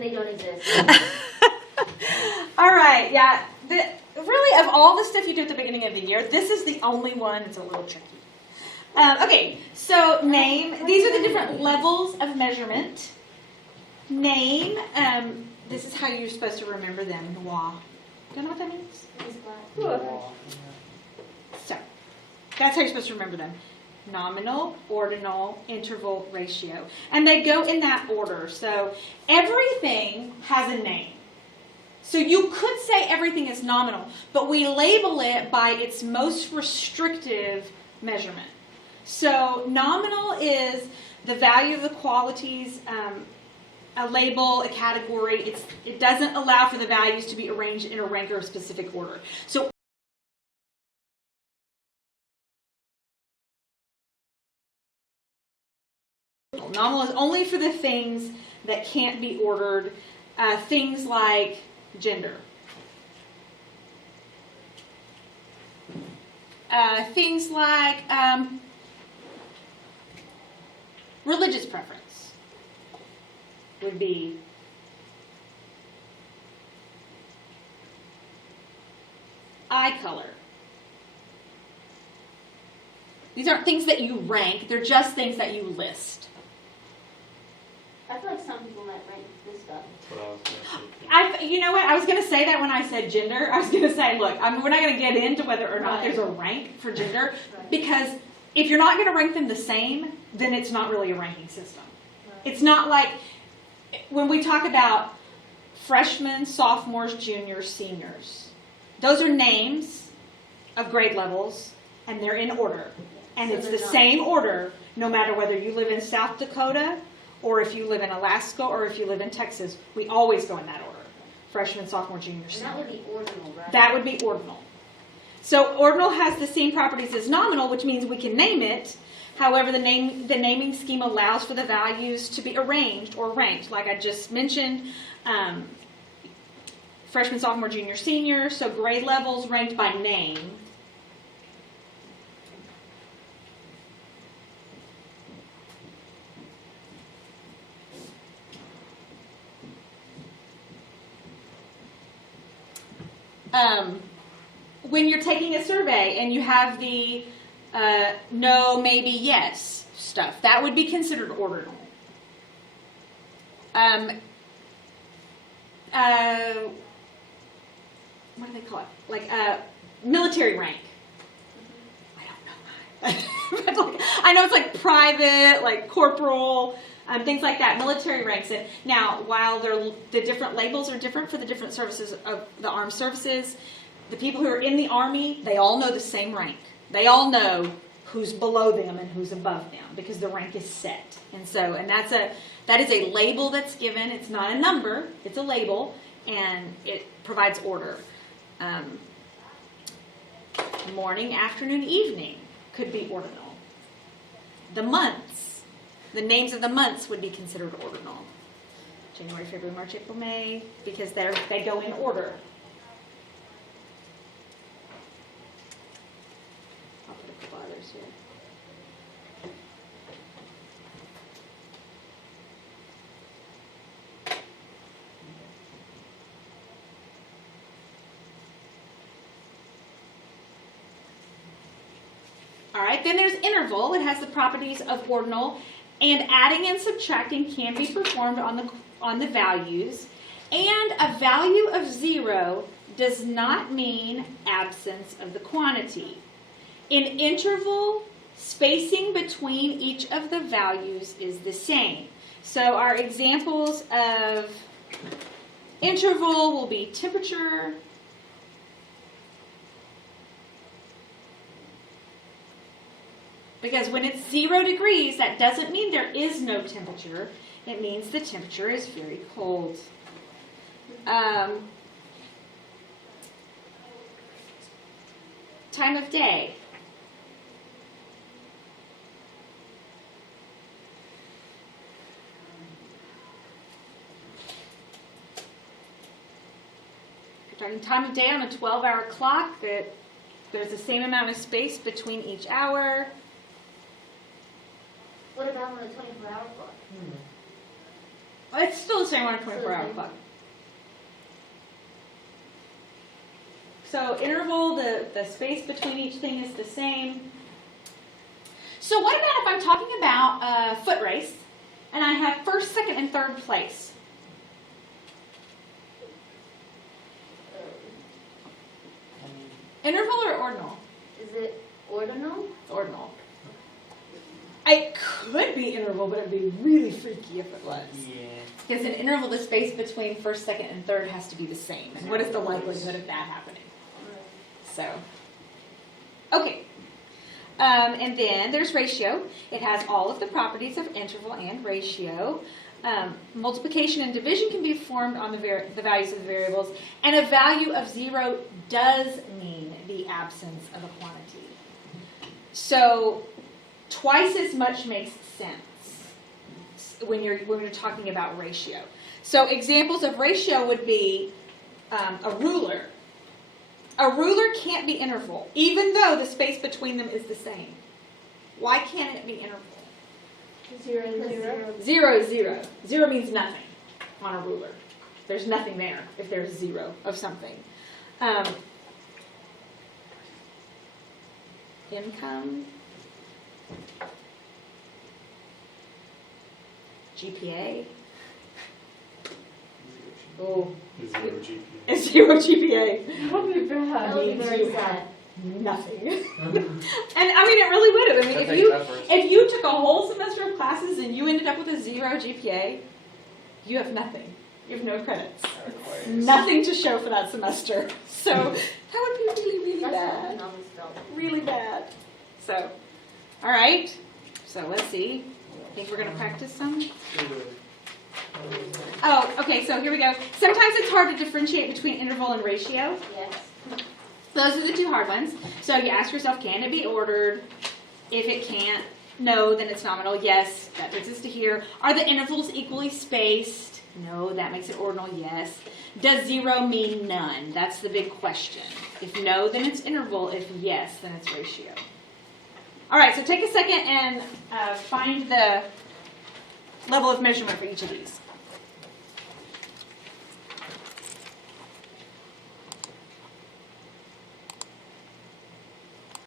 pretend they don't exist. All right, yeah. Really, of all the stuff you do at the beginning of the year, this is the only one that's a little tricky. Okay, so name. These are the different levels of measurement. Name. This is how you're supposed to remember them. Noir. Do you know what that means? So, that's how you're supposed to remember them. Nominal, ordinal, interval, ratio. And they go in that order. So, everything has a name. So you could say everything is nominal, but we label it by its most restrictive measurement. So nominal is the value of the qualities, a label, a category. It doesn't allow for the values to be arranged in a rank or a specific order. So nominal is only for the things that can't be ordered, things like gender. Things like religious preference would be eye color. These aren't things that you rank, they're just things that you list. I feel like some people might rank this stuff. You know what? I was going to say that when I said gender. I was going to say, look, we're not going to get into whether or not there's a rank for gender, because if you're not going to rank them the same, then it's not really a ranking system. It's not like when we talk about freshmen, sophomores, juniors, seniors. Those are names of grade levels, and they're in order. And so it's the same order no matter whether you live in South Dakota or if you live in Alaska or if you live in Texas. We always go in that order. Freshman, sophomore, junior, senior. And that would be ordinal, right? That would be ordinal. So ordinal has the same properties as nominal, which means we can name it. However, the naming scheme allows for the values to be arranged or ranked. Like I just mentioned, freshman, sophomore, junior, senior. So grade levels ranked by name. When you're taking a survey and you have the no, maybe, yes stuff, that would be considered ordinal. What do they call it? Like military rank. I don't know. I know it's like private, like corporal, things like that, military ranks. And now, while the different labels are different for the different services of the armed services, the people who are in the Army, they all know the same rank. They all know who's below them and who's above them because the rank is set. And that is a label that's given. It's not a number, it's a label, and it provides order. Morning, afternoon, evening could be ordinal. The months, the names of the months would be considered ordinal. January, February, March, April, May, because they go in order. I'll put a couple others here. All right, then there's interval. It has the properties of ordinal, and adding and subtracting can be performed on the values. And a value of 0 does not mean absence of the quantity. In interval, spacing between each of the values is the same. So our examples of interval will be temperature, because when it's 0 degrees, that doesn't mean there is no temperature. It means the temperature is very cold. Time of day. We're talking time of day on a 12-hour clock. That there's the same amount of space between each hour. What about on a 24-hour clock? It's still the same on a 24-hour clock. So interval, the space between each thing is the same. So what about if I'm talking about a foot race and I have first, second, and third place? Interval or ordinal? Is it ordinal? It's ordinal. It could be interval, but it'd be really freaky if it was. Yeah. Because in interval, the space between first, second, and third has to be the same. And what is the likelihood of that happening? So, okay. And then there's ratio. It has all of the properties of interval and ratio. Multiplication and division can be performed on the values of the variables. And a value of 0 does mean the absence of a quantity. So twice as much makes sense when you're talking about ratio. So examples of ratio would be a ruler. A ruler can't be interval, even though the space between them is the same. Why can't it be interval? 0 and 0. 0 is 0. 0 means nothing on a ruler. There's nothing there if there's 0 of something. Income. GPA. Oh, Zero GPA. it's 0 GPA. That would be very sad. Nothing. And I mean, it really would have. I mean, if you took a whole semester of classes and you ended up with a 0 GPA, you have nothing. You have no credits. Nothing to show for that semester. So that would be really, really That's bad. what we always felt. Really bad. So, all right. So let's see. I think we're going to practice some. Oh, okay. So here we go. Sometimes it's hard to differentiate between interval and ratio. Yes. Those are the two hard ones. So you ask yourself, can it be ordered? If it can't, no, then it's nominal. Yes, that takes us to here. Are the intervals equally spaced? No, that makes it ordinal. Yes. Does 0 mean none? That's the big question. If no, then it's interval. If yes, then it's ratio. All right, so take a second and find the level of measurement for each of these.